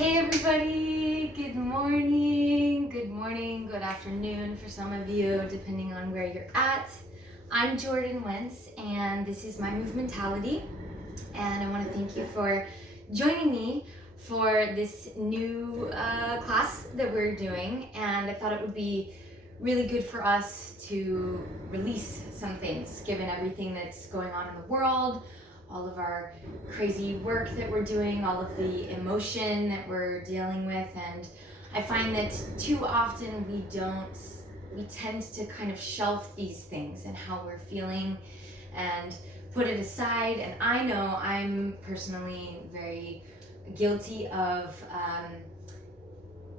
Hey everybody, good morning, good afternoon for some of you, depending on where you're at. I'm Jordan Wentz and this is MyMovementality, and I want to thank you for joining me for this new class that we're doing. And I thought it would be really good for us to release some things given everything that's going on in the world, all of our crazy work that we're doing, all of the emotion that we're dealing with. And I find that too often we tend to kind of shelf these things and how we're feeling and put it aside. And I know I'm personally very guilty of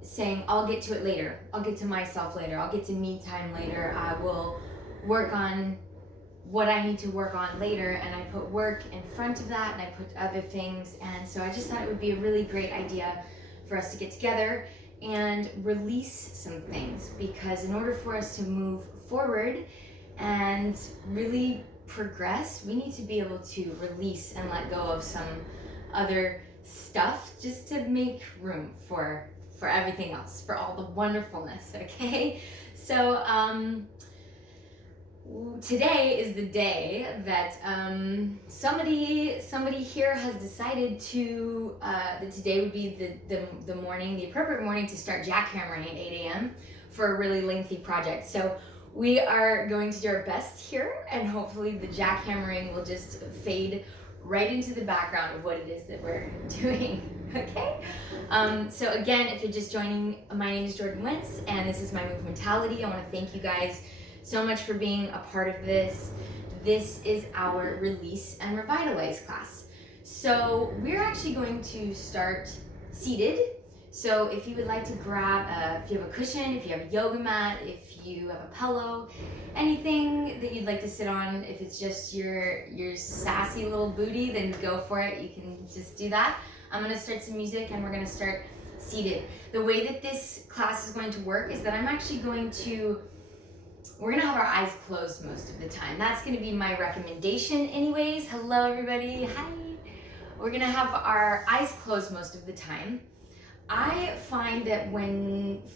saying, I'll get to it later, I'll get to myself later, I'll get to me time later, I will work on what I need to work on later, and I put work in front of that and I put other things. And so I just thought it would be a really great idea for us to get together and release some things, because in order for us to move forward and really progress, we need to be able to release and let go of some other stuff just to make room for everything else, for all the wonderfulness, okay? So today is the day that somebody here has decided to that today would be the morning, the appropriate morning to start jackhammering at 8 a.m. for a really lengthy project. So we are going to do our best here, and hopefully the jackhammering will just fade right into the background of what it is that we're doing. Okay? So again, if you're just joining, my name is Jordan Wentz and this is MyMovementality. I want to thank you guys so much for being a part of this. This is our Release and Revitalize class. So we're actually going to start seated. So if you would like to grab, if you have a cushion, if you have a yoga mat, if you have a pillow, anything that you'd like to sit on, if it's just your sassy little booty, then go for it. You can just do that. I'm gonna start some music and we're gonna start seated. The way that this class is going to work is that I'm actually going to, we're gonna have our eyes closed most of the time. That's gonna be my recommendation anyways. Hello everybody, hi. We're gonna have our eyes closed most of the time. I find that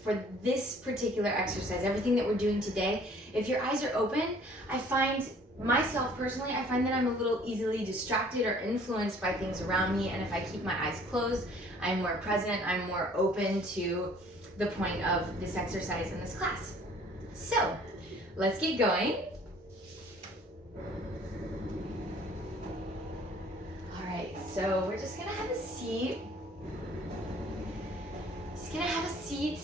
for this particular exercise, everything that we're doing today, if your eyes are open, I find myself personally, I find that I'm a little easily distracted or influenced by things around me. And if I keep my eyes closed, I'm more present, I'm more open to the point of this exercise in this class. So let's get going. All right, so we're just gonna have a seat. Just gonna have a seat.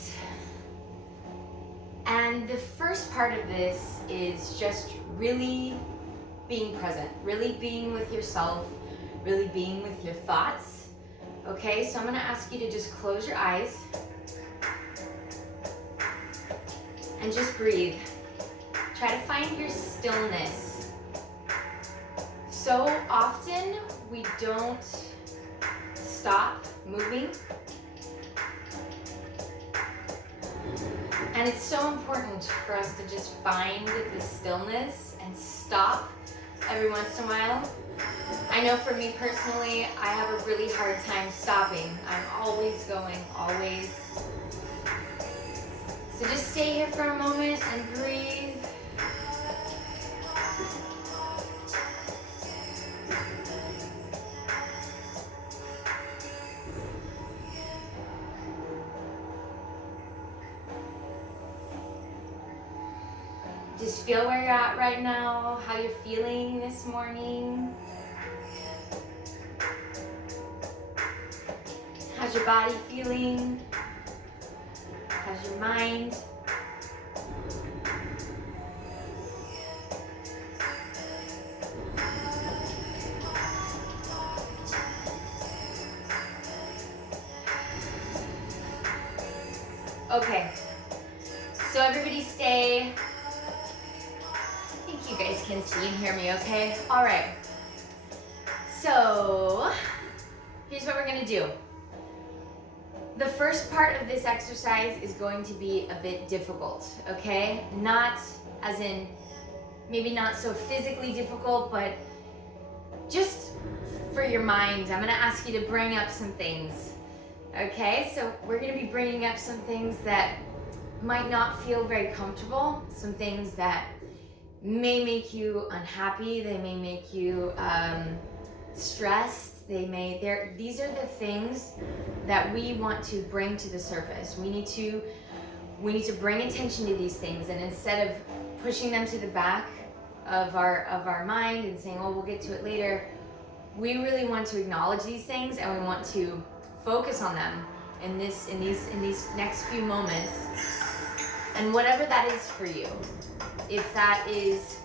And the first part of this is just really being present, really being with yourself, really being with your thoughts. Okay, so I'm gonna ask you to just close your eyes and just breathe. Try to find your stillness. So often we don't stop moving. And it's so important for us to just find the stillness and stop every once in a while. I know for me personally, I have a really hard time stopping. I'm always going, always. So just stay here for a moment and breathe. Just feel where you're at right now, how you're feeling this morning. How's your body feeling? How's your mind? Okay, so everybody stay. You guys can see and hear me, okay? All right. So here's what we're gonna do. The first part of this exercise is going to be a bit difficult, okay? Not as in, maybe not so physically difficult, but just for your mind, I'm gonna ask you to bring up some things Okay, so we're gonna be bringing up some things that might not feel very comfortable, some things that may make you unhappy, they may make you stressed, these are the things that we want to bring to the surface. We need to bring attention to these things, and instead of pushing them to the back of our mind and saying, oh, we'll get to it later, we really want to acknowledge these things, and we want to focus on them in these next few moments. And whatever that is for you, if that is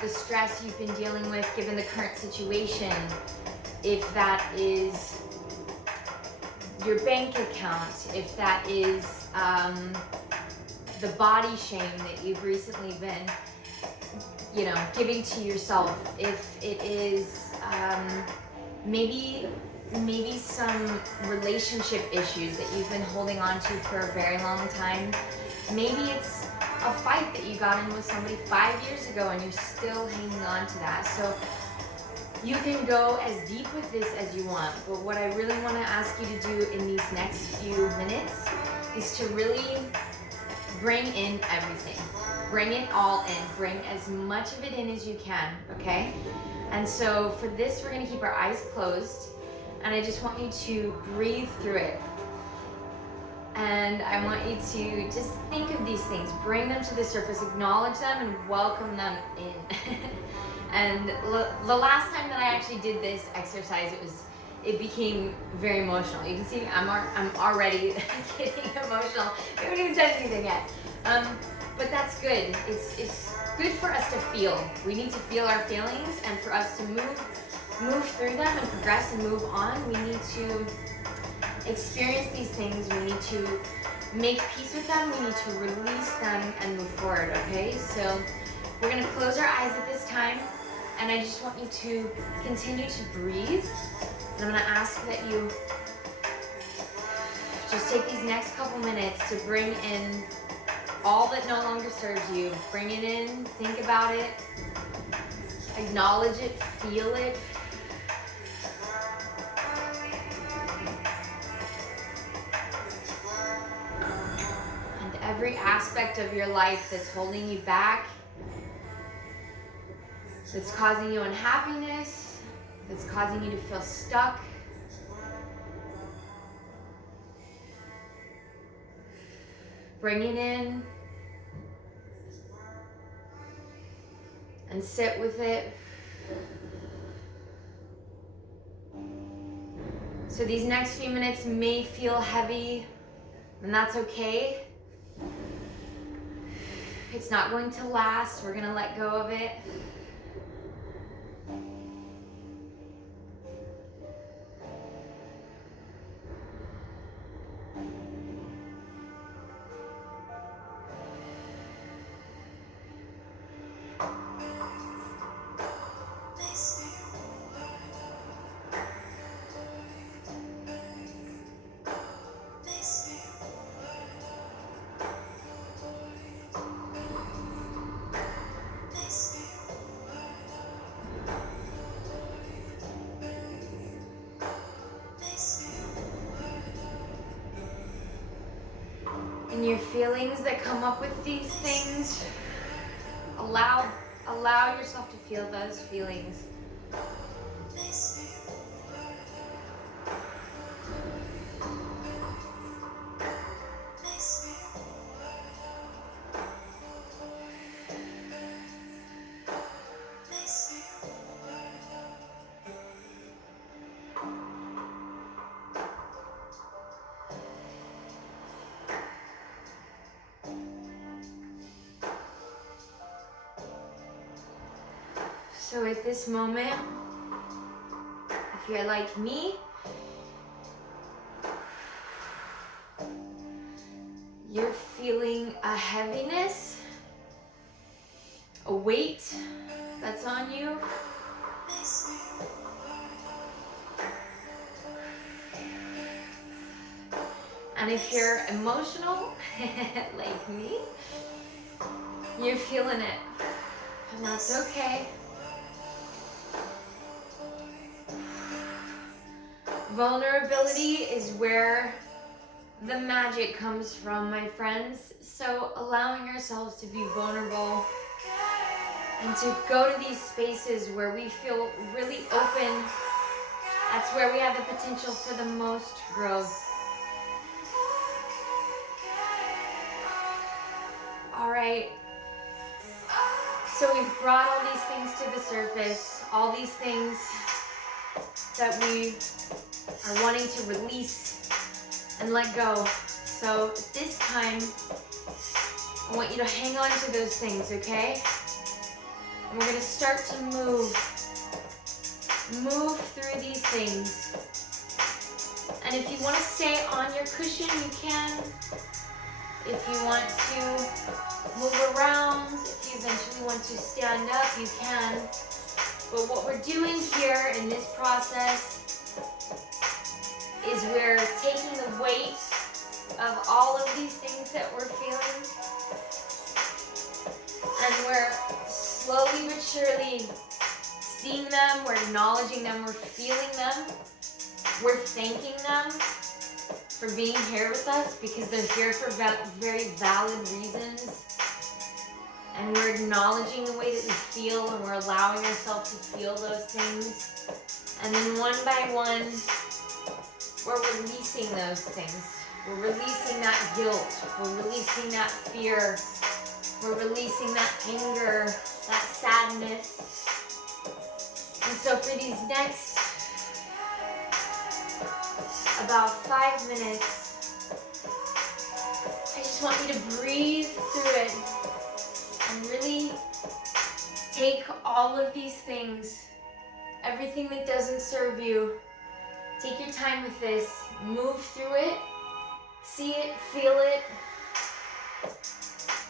the stress you've been dealing with given the current situation, if that is your bank account, if that is the body shame that you've recently been, giving to yourself, if it is maybe some relationship issues that you've been holding on to for a very long time, maybe it's a fight that you got in with somebody 5 years ago and you're still hanging on to that. So you can go as deep with this as you want, but what I really want to ask you to do in these next few minutes is to really bring in everything. Bring it all in. Bring as much of it in as you can, okay? And so for this, we're going to keep our eyes closed, and I just want you to breathe through it. And I want you to just think of these things, bring them to the surface, acknowledge them, and welcome them in. And the last time that I actually did this exercise, it became very emotional. You can see I'm already getting emotional. We haven't even done anything yet. But that's good. It's good for us to feel. We need to feel our feelings, and for us to move through them and progress and move on, we need to experience these things. We need to make peace with them. We need to release them and move forward, okay? So we're gonna close our eyes at this time, and I just want you to continue to breathe. And I'm gonna ask that you just take these next couple minutes to bring in all that no longer serves you. Bring it in, think about it, acknowledge it, feel it. And every aspect of your life that's holding you back, that's causing you unhappiness, that's causing you to feel stuck, bring it in and sit with it. So these next few minutes may feel heavy, and that's okay. It's not going to last. We're gonna let go of it. And your feelings that come up with these things, allow yourself to feel those feelings. So at this moment, if you're like me, you're feeling a heaviness, a weight that's on you. And if you're emotional, like me, you're feeling it, and that's okay. Vulnerability is where the magic comes from, my friends. So allowing ourselves to be vulnerable and to go to these spaces where we feel really open, that's where we have the potential for the most growth. All right. So we've brought all these things to the surface, all these things that we are wanting to release and let go. So this time, I want you to hang on to those things, okay? And we're gonna start to move through these things. And if you want to stay on your cushion, you can. If you want to move around, if you eventually want to stand up, you can. But what we're doing here in this process is we're taking the weight of all of these things that we're feeling, and we're slowly but surely seeing them, we're acknowledging them, we're feeling them, we're thanking them for being here with us because they're here for very valid reasons. And we're acknowledging the way that we feel, and we're allowing ourselves to feel those things. And then one by one, we're releasing those things. We're releasing that guilt. We're releasing that fear. We're releasing that anger, that sadness. And so for these next about 5 minutes, I just want you to breathe through it and really take all of these things, everything that doesn't serve you. Take your time with this, move through it, see it, feel it,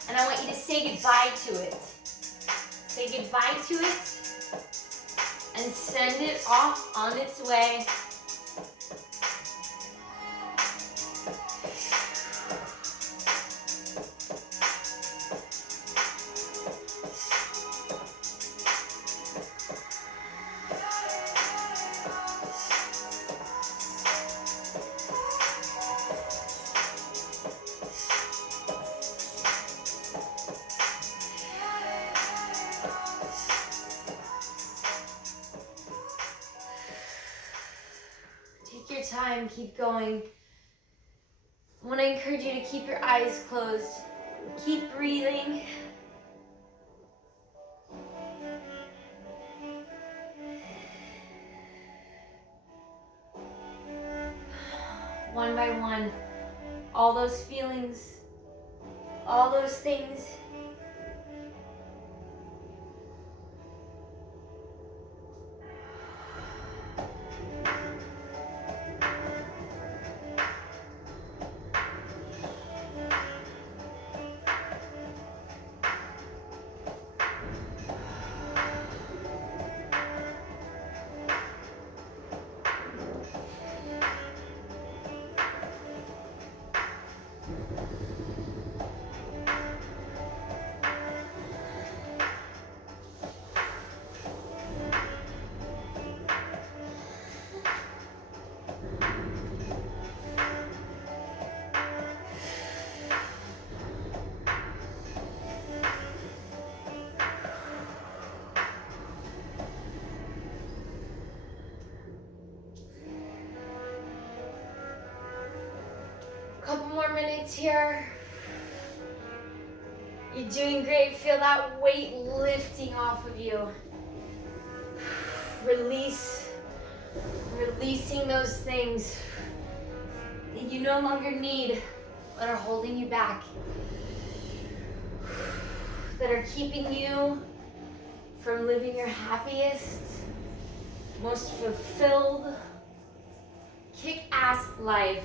and I want you to say goodbye to it. Say goodbye to it and send it off on its way. Take your time, keep going. I want to encourage you to keep your eyes closed. Keep breathing. One by one, all those feelings, all those things. Couple more minutes here. You're doing great. Feel that weight lifting off of you. Releasing those things that you no longer need, that are holding you back, that are keeping you from living your happiest, most fulfilled, kick-ass life.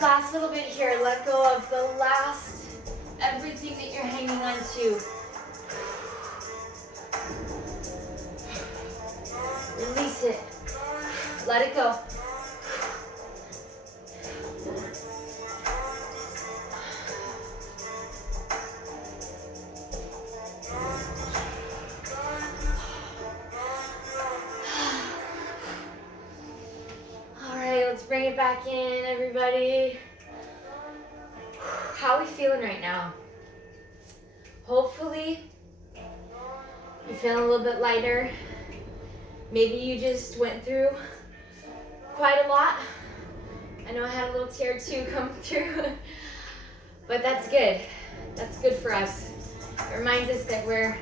Last little bit here. Let go of the last, everything that you're hanging on to. Release it. Let it go. All right, let's bring it back in, everybody. How are we feeling right now? Hopefully, you're feeling a little bit lighter. Maybe you just went through quite a lot. I know I had a little tear or two come through, but that's good. That's good for us. It reminds us that we're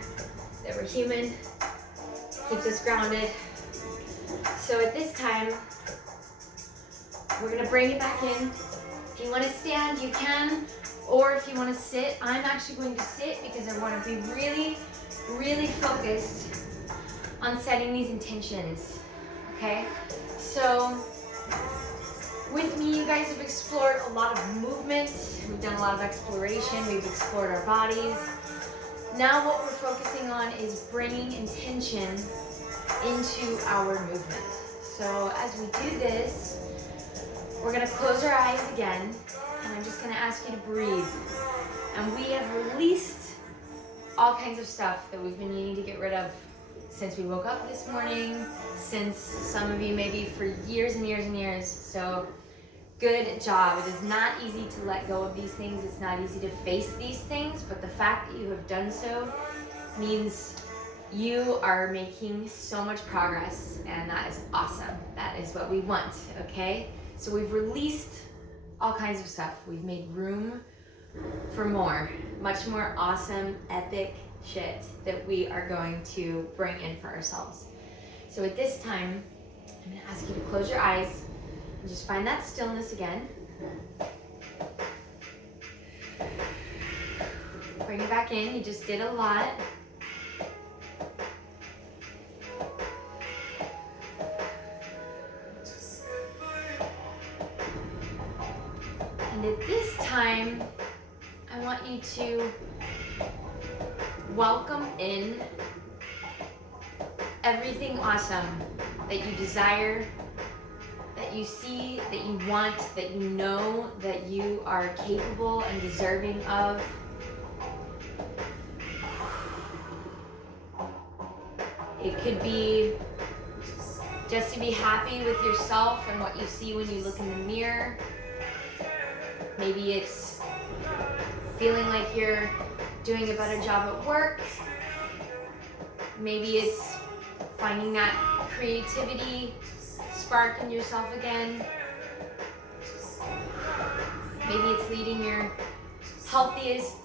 human, keeps us grounded. So at this time, we're gonna bring it back in. If you wanna stand, you can, or if you wanna sit, I'm actually going to sit because I wanna be really, really focused on setting these intentions, okay? So with me, you guys have explored a lot of movement. We've done a lot of exploration. We've explored our bodies. Now what we're focusing on is bringing intention into our movement. So as we do this, we're gonna close our eyes again, and I'm just gonna ask you to breathe. And we have released all kinds of stuff that we've been needing to get rid of since we woke up this morning, since some of you maybe for years and years and years. So good job. It is not easy to let go of these things. It's not easy to face these things, but the fact that you have done so means you are making so much progress, and that is awesome. That is what we want, okay? So we've released all kinds of stuff. We've made room for more, much more awesome, epic shit that we are going to bring in for ourselves. So at this time, I'm gonna ask you to close your eyes and just find that stillness again. Bring it back in. You just did a lot. And at this time, I want you to welcome in everything awesome that you desire, that you see, that you want, that you know that you are capable and deserving of. It could be just to be happy with yourself and what you see when you look in the mirror. Maybe it's feeling like you're doing a better job at work. Maybe it's finding that creativity spark in yourself again. Maybe it's leading your healthiest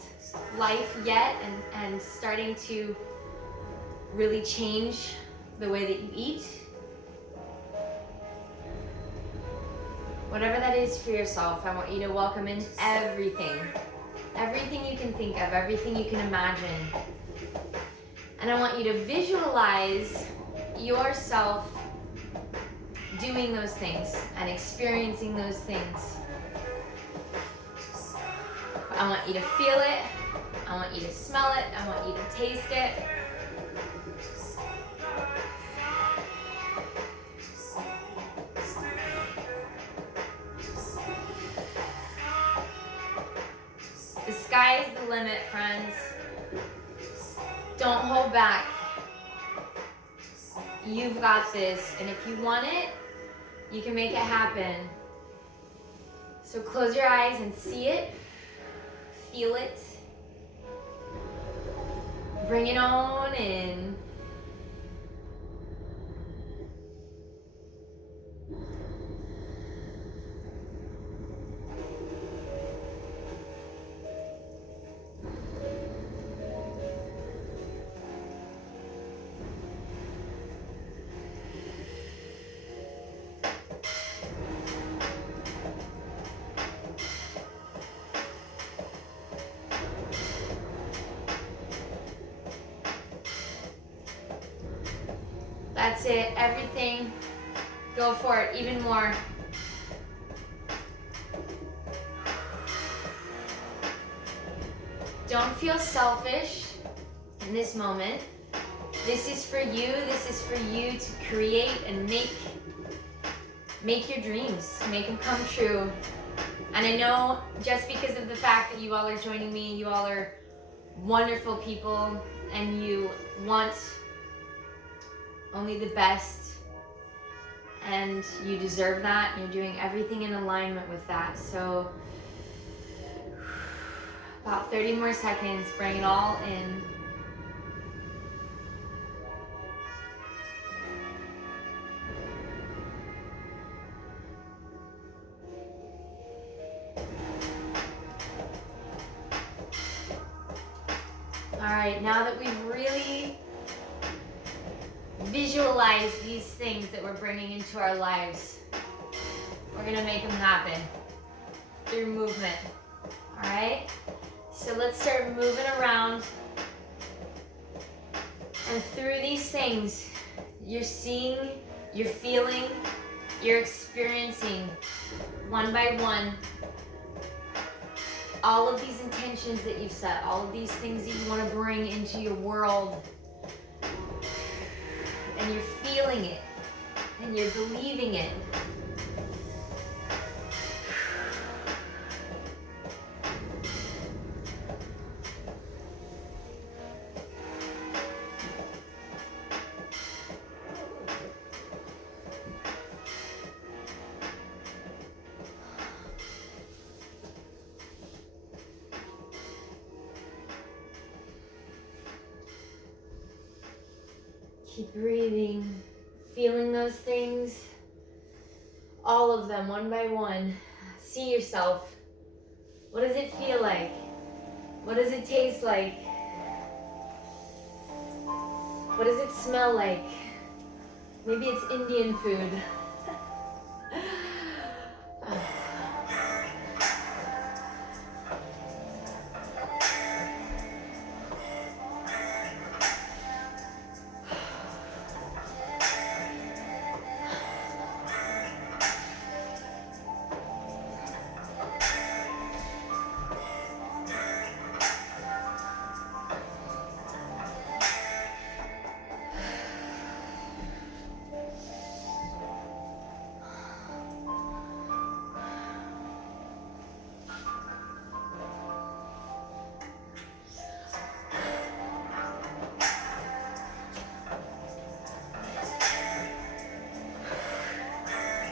life yet and starting to really change the way that you eat. Whatever that is for yourself, I want you to welcome in everything. Everything you can think of, everything you can imagine. And I want you to visualize yourself doing those things and experiencing those things. I want you to feel it. I want you to smell it. I want you to taste it. The sky is the limit, friends. Don't hold back. You've got this, and if you want it, you can make it happen. So close your eyes and see it, feel it. Bring it on in. That's it, everything. Go for it, even more. don't feel selfish in this moment. This is for you. This is for you to create and make your dreams, make them come true. And I know just because of the fact that you all are joining me, you all are wonderful people and you want only the best and you deserve that. You're doing everything in alignment with that. So about 30 more seconds, bring it all in. All right, now that we've really visualized these things that we're bringing into our lives, we're gonna make them happen through movement, all right? So let's start moving around, and through these things, you're seeing, you're feeling, you're experiencing one by one all of these intentions that you've set, all of these things that you want to bring into your world. And you're feeling it, and you're believing it. Keep breathing, feeling those things, all of them, one by one. See yourself. What does it feel like? What does it taste like? What does it smell like? Maybe it's Indian food.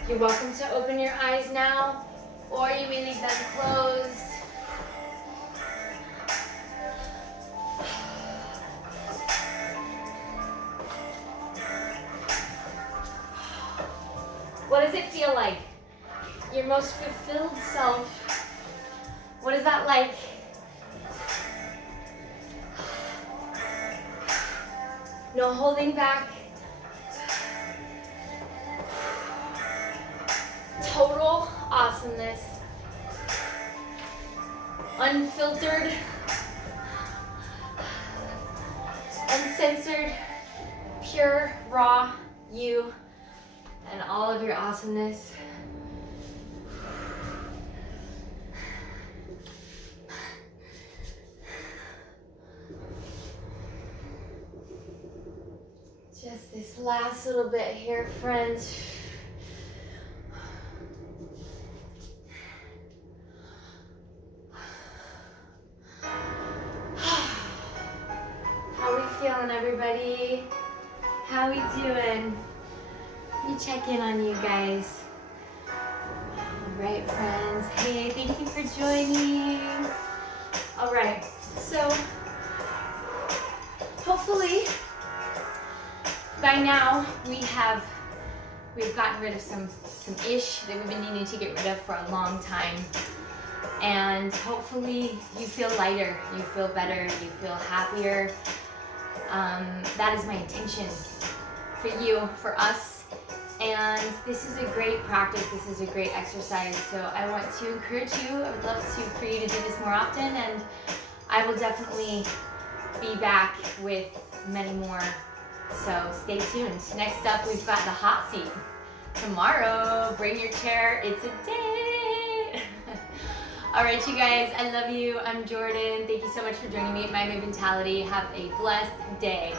You're welcome to open your eyes now, or you may leave them closed. What does it feel like? Your most fulfilled self. What is that like? No holding back. Total awesomeness. Unfiltered. Uncensored. Pure, raw you. And all of your awesomeness. Just this last little bit here, friends. How we feeling, everybody? How we doing? Let me check in on you guys. All right, friends. Hey, thank you for joining. All right, so hopefully by now we've gotten rid of some ish that we've been needing to get rid of for a long time. And hopefully you feel lighter, you feel better, you feel happier. That is my intention for you, for us. And this is a great practice, this is a great exercise. So I want to encourage you, I would love for you to do this more often, and I will definitely be back with many more. So stay tuned. Next up, we've got the hot seat. Tomorrow, bring your chair, it's a date. All right, you guys, I love you. I'm Jordan. Thank you so much for joining me at MyMovementality. Have a blessed day.